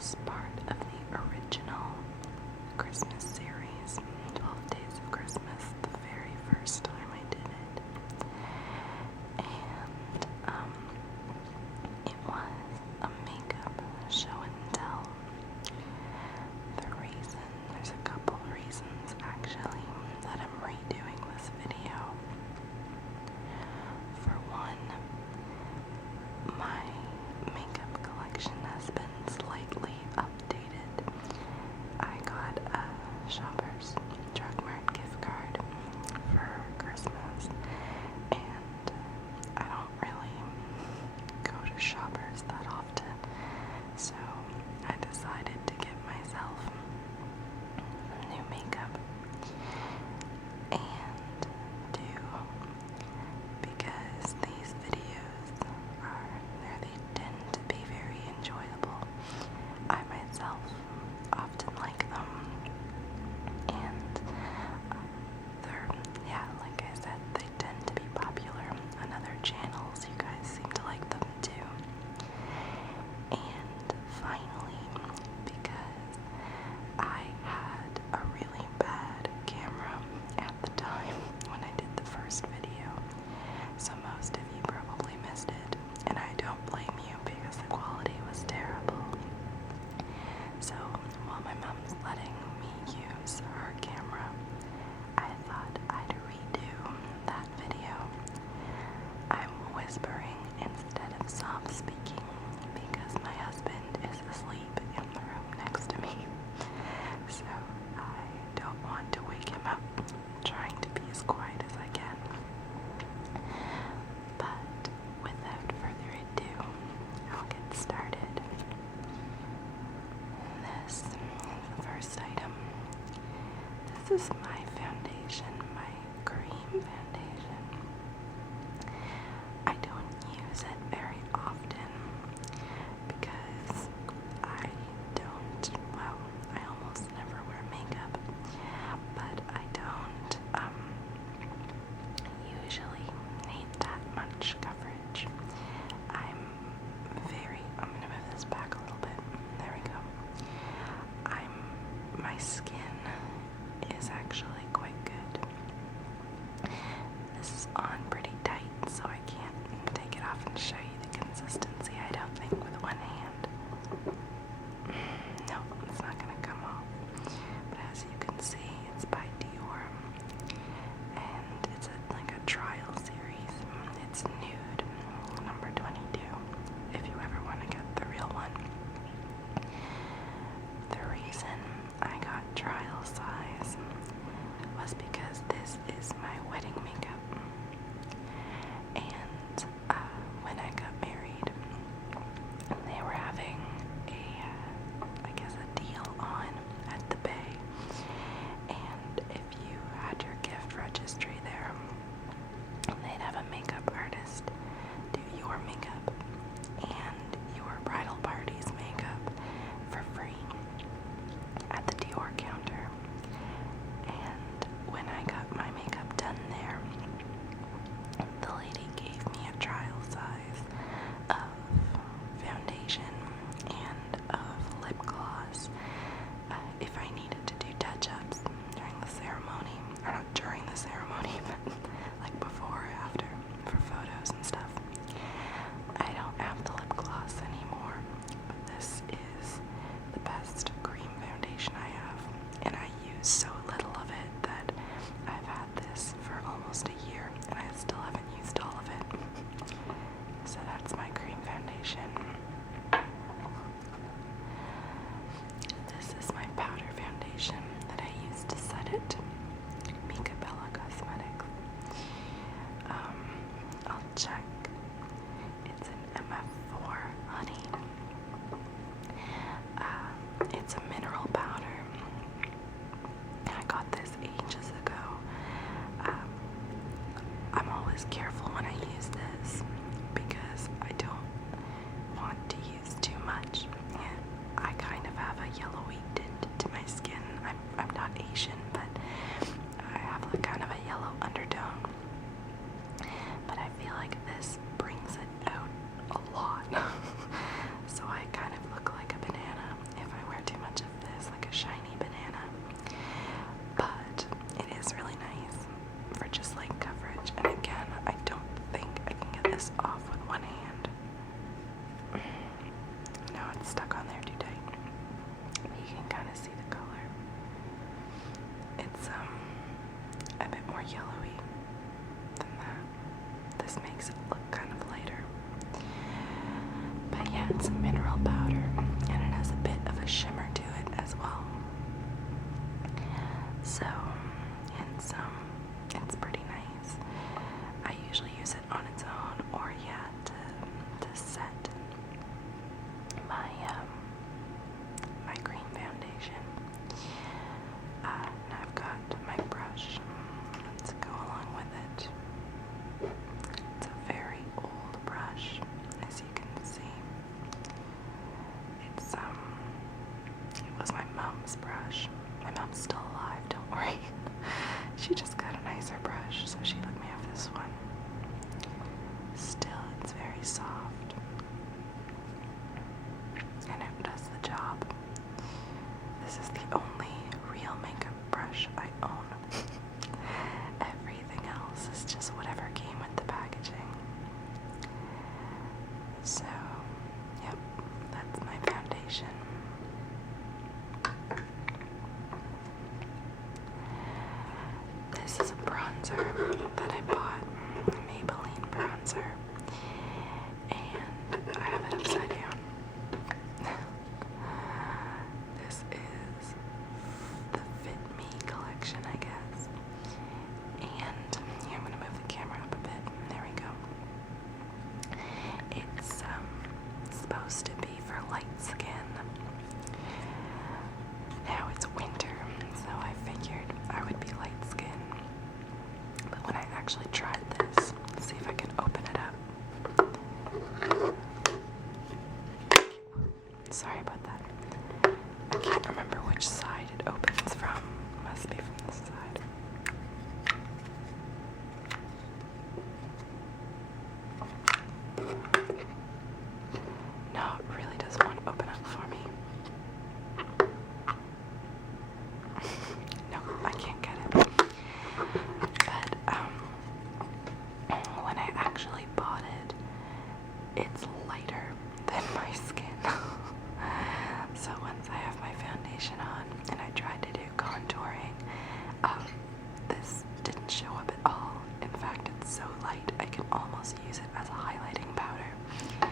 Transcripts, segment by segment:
was part of the original Christmas series, 12 Days of Christmas, the very first time I did it. And it was a makeup show and tell. There's a couple reasons actually that I'm redoing this video. For one, my makeup collection has been slightly updated. I got a Shoppers Drug Mart gift card for Christmas, and I don't really go to Shoppers that often, so I decided to get myself new makeup and because these videos they tend to be very enjoyable. I myself often like them, and like I said, they tend to be popular on other channels. You guys seem to like them too. And finally, because I had a really bad camera at the time when I did the first video, so most of you probably missed it, and I don't blame you because the quality was terrible. So while my mom's letting me use her camera, I thought I'd redo that video. I'm whispering instead of soft speaking because my husband is asleep in the room next to me. So I don't want to wake him up. I'm trying to be as quiet as I can. But without further ado, I'll get started. This is the first item. This is my foundation, my cream foundation. I don't use it very often because I almost never wear makeup, but I don't usually need that much coverage. I'm gonna move this back a little bit. There we go. My skin is actually quite good. This is on pretty tight, so I can't take it off and show you the consistency, I don't think, with one hand. No, it's not gonna come off. But as you can see, it's by Dior, and it's like a trial series. It's nude, number 22, if you ever want to get the real one. The reason I got trial size was because this is my wedding makeup, and when I got married, they were having a deal on at the Bay, and if you had your gift registry there, they'd have a makeup artist do your makeup and your bridal party's makeup for free at the Dior counter. And when I got my makeup done there, the lady gave me a trial size of foundation and of lip gloss if I needed to do touch-ups during the ceremony, or not during the ceremony, but like before or after, for photos and stuff. I don't have the lip gloss anymore, but this is the best cream foundation I have, and I use so little of it that I've had this for almost a year, and I still haven't used all of it. So that's my cream foundation. This is my powder foundation that I use to set it. Bella Cosmetics. I'll check. It's an MF4 honey. It's a mineral powder. I got this ages ago. I'm always careful when I use this because I don't want to use too much. I kind of have a yellowy tint to my skin. I'm not Asian, but I have like kind of a yellow undertone. But I feel like this brings it out a lot. So I kind of look like a banana stuck on there too tight. You can kind of see the color. It's a bit more yellowy than that. This makes it look kind of lighter. But yeah, it's a mineral powder, and it has a bit of a shimmer to it as well. So, it's pretty nice. I usually use it on its own, or yeah, to set my my cream foundation. And I've got my brush to go along with it. It's a very old brush, as you can see. It was my mom's brush. My mom's still alive, don't worry. She just got a nicer brush, so she let me have this one. Still, it's very soft. And it does the job. This is the only real makeup brush I own. Everything else is just whatever came with the packaging. So, yep, that's my foundation. This is a bronzer that I bought, a Maybelline bronzer, and I have it upside down. This is the Fit Me collection, I guess. And here, I'm going to move the camera up a bit. There we go. It's supposed to be for light skin. Now it's winter, so I figured I would be light skin. But when I actually tried this, let's see if I can open it up. Sorry about that. I can't remember which side it opens from. Must be from this side. No, it really doesn't want to open up for me. No, I can't get it. But when I actually bought it, it's lighter than my skin. So once I have my foundation on and I tried to do contouring, this didn't show up at all. In fact, it's so light I can almost use it as a highlighting powder.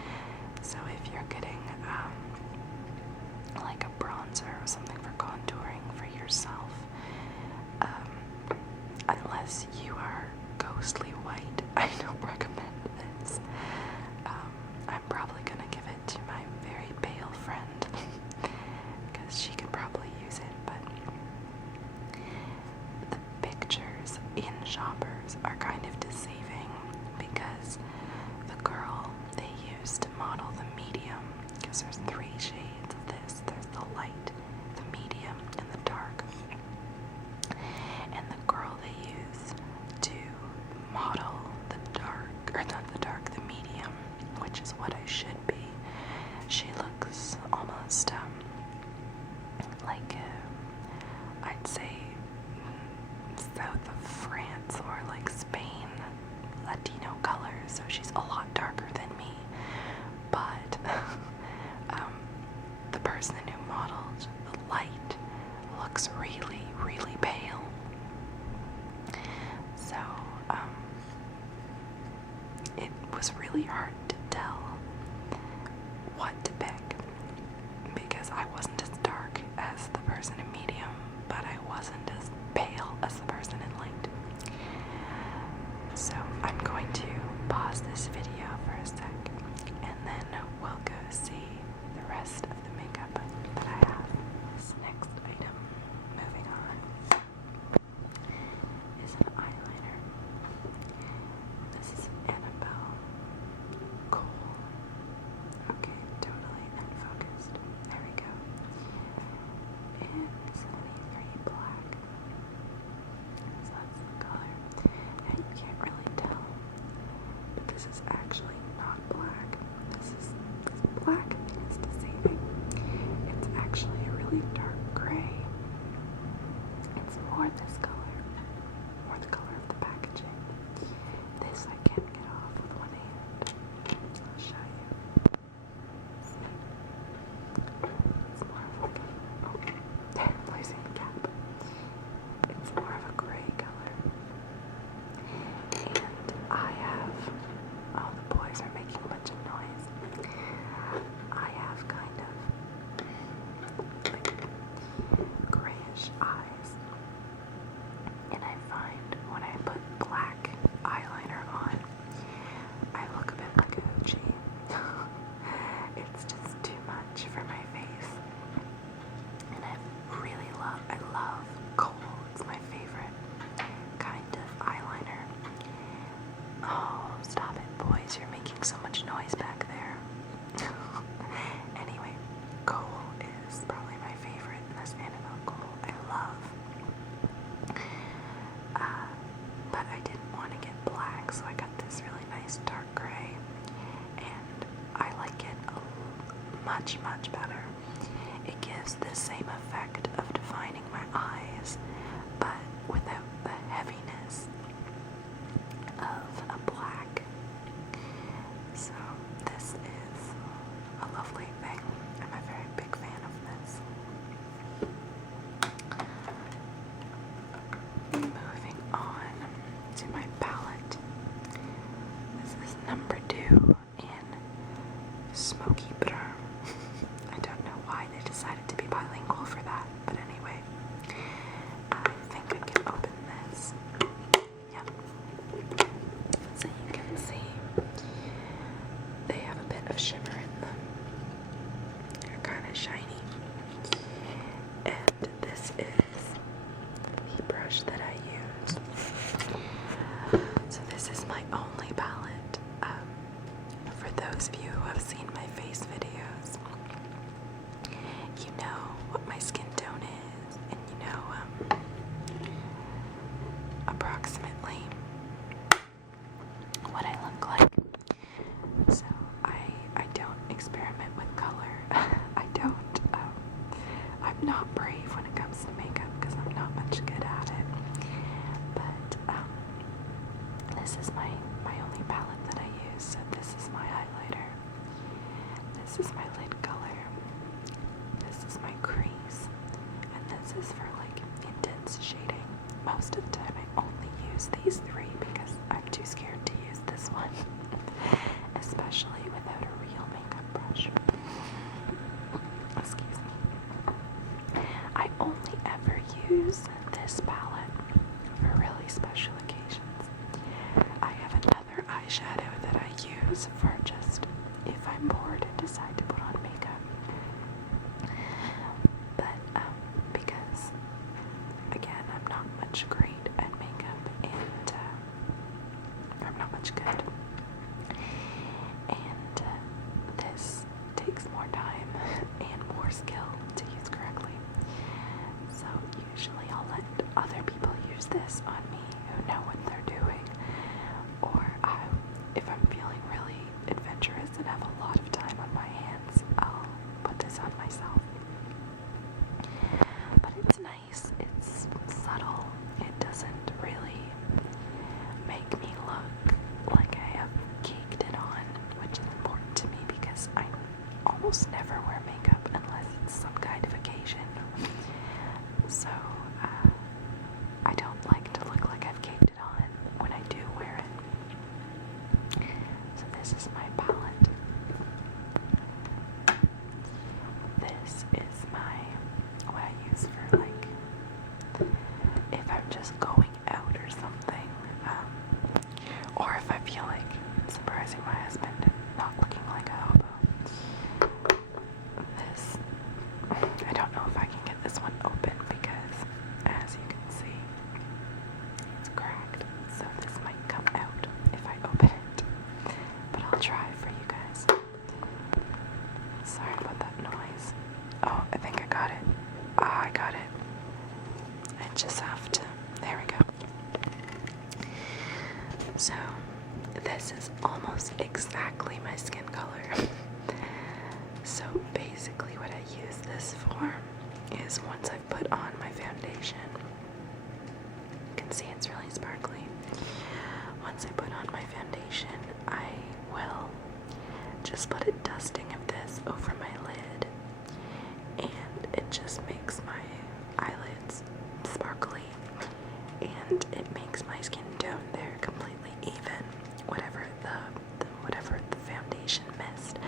So if you're getting like a bronzer or something for contouring for yourself, unless you are ghostly white, I don't recommend this. I'm probably gonna give it to my very pale friend because she could probably use it, but the pictures in Shoppers are kind of deceiving because the girl they use to model the medium, because there's 3 shades of this, there's the light, the medium, and the dark. And the girl they use to model the dark, or not the dark, the medium, which is what I should be, she looks almost like I'd say south of France or like Spain, Latino colors, so she's a lot darker than me. But the person who modeled the light looks really, really pale. So it was really hard to tell what to pick because I wasn't as dark as the person in medium, but I wasn't as pale as the person in light. So I'm going to pause this video for a sec, and then we'll go see the rest of the makeup that I have. This next item, moving on, is an eyeliner. This is an Annabelle Cole. Okay, totally unfocused. There we go. And 73 black. So that's the color. Now you can't really tell, but this is actually not black. This black thing is deceiving. It's actually a really dark gray. It's more this color, more the color of the packaging. This I can't get off with one hand. I'll show you. much for my face. And I love kohl. It's my favorite kind of eyeliner. Oh, stop it, boys. You're making so much noise back there. Anyway, kohl is probably my favorite in this Annabelle kohl. I love. But I didn't want to get black, so I got this really nice dark gray. And I like it much, much better. It gives the same effect of defining my eyes, but without the heaviness of a black. So this is a lovely thing. I'm a very big fan of this. Moving on to my palette. This is number 2 in Smoky Brown. I don't know why they decided to be bilingual for that, but anyway. I think I can open this. Yep. So you can see they have a bit of shimmer in them. They're kind of shiny. And this is the brush that I use. So this is my only palette. For those of you who have seen my face videos, you know what my skin tone is, and you know approximately what I look like. So I don't experiment with color. I don't. I'm not brave when it comes to makeup because I'm not much good at it. But this is my only palette that I use. So this is my highlighter. This is my lid color. This is my crease. And this is for like intense shading. Most of the time I only use these 3 because I'm too scared to use this one. Especially without a real makeup brush. Excuse me. I only ever use this palette for really special occasions. I have another eyeshadow that I use for just if I'm bored and decide to put on makeup. But because again I'm not much great at makeup and I'm not much good. And this takes more time and more skill to use correctly. So usually I'll let other people use this on me who know what they're doing. Or if I'm feeling really adventurous and have a lot of time on my hands, I'll put this on myself. But it's nice, it's subtle, it doesn't really make me look like I have caked it on, which is important to me because I almost never wear makeup unless it's some kind of occasion. So I don't like to look like I've caked it on when I do wear it. So this is my palette. This is what I use for like if I'm just going out or something, or if I feel like surprising my husband and not looking like a hobo. This, I don't know if I can get this one open because, as you can see, it's cracked. So this might come out if I open it. But I'll try for you guys. Sorry about that noise. Oh, I think I got it. Ah, I got it. I just have to. There we go. So, this is almost exactly my skin color. So basically what I use this for is once I've put on my foundation, you can see it's really sparkly. Once I put on my foundation, I will just put a dusting of this over my lid, and it just makes my eyelids sparkly, and it makes my skin tone there completely even. Whatever the foundation missed,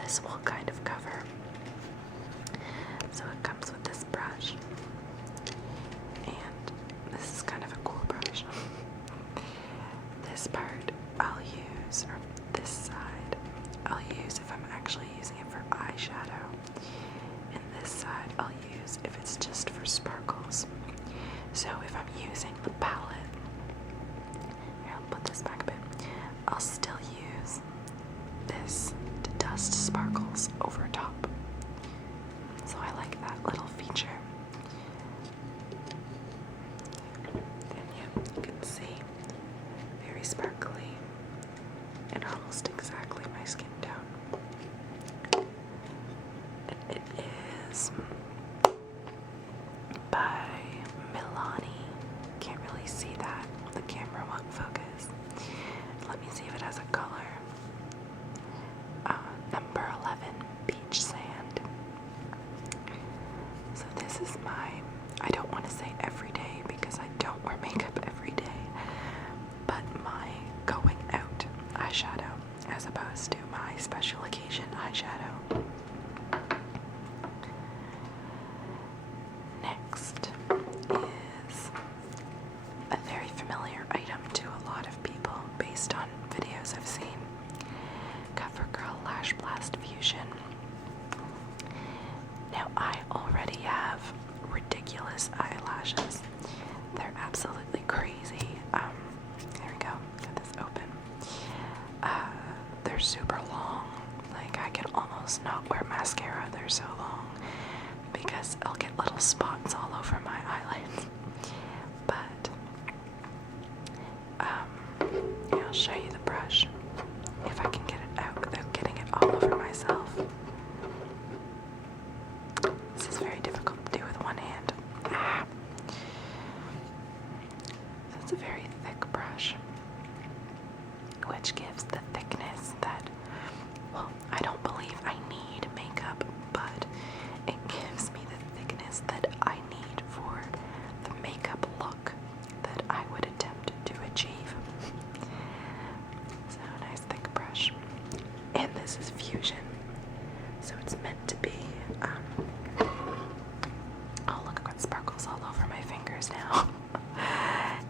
this will kind of cover. So it comes with this brush, and this is kind of a cool brush. This part I'll use, or this side I'll use if I'm actually using it for eyeshadow. sparkles over top. So I like that little feature. And yeah, you can see, very sparkly and almost exactly my skin tone. And it is by Milani. Can't really see that. The camera won't focus. Let me see if it has a color. Number 11, Beach Sand. So this is my, I don't want to say everyday because I don't wear makeup every day, but my going out eyeshadow as opposed to my special occasion eyeshadow. Next is a very familiar item to a lot of people based on videos I've seen. CoverGirl Lash Blast Fusion. Now I already have ridiculous eyelashes. They're absolutely crazy. There we go. Got this open. They're super long. Like I can almost not wear mascara. They're so long because I'll get little spots all over my eyelids. But yeah, I'll show you the brush if I can get it out without getting it all over myself. This is very difficult to do with one hand. So it's a very thick brush, which gives the thickness that, well, I don't believe I need makeup, but it gives me the thickness that I need for the makeup look that I would attempt to achieve. So a nice thick brush. And this is Fusion. So it's meant to be, oh look, I've got sparkles all over my fingers now.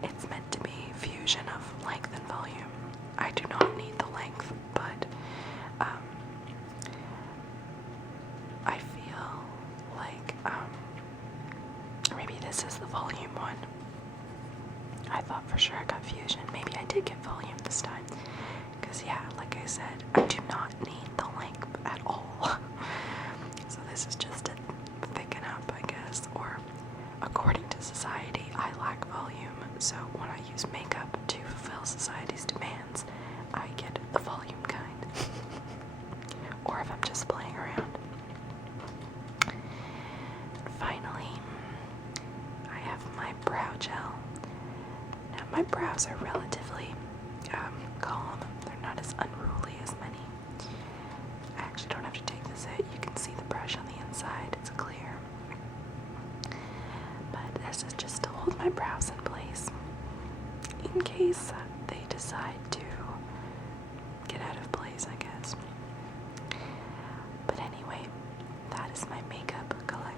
It's meant to be fusion of length and volume. I do not need the length, but I feel like maybe this is the volume one. I thought for sure I got fusion. Maybe I did get volume this time. Because yeah, like I said, I do not need the length at all. So this is just to thicken up, I guess. Or according to society, I lack volume. So when I use makeup to fulfill society's demands, I get the volume kind. Or if I'm just playing around. Finally, I have my brow gel. Now my brows are relatively calm. They're not as unruly as many. I actually don't have to take this out. You can see the brush on the inside. It's clear. But this is just to hold my brows in place in case they decide to get out of place, I guess. But anyway, that is my makeup collection.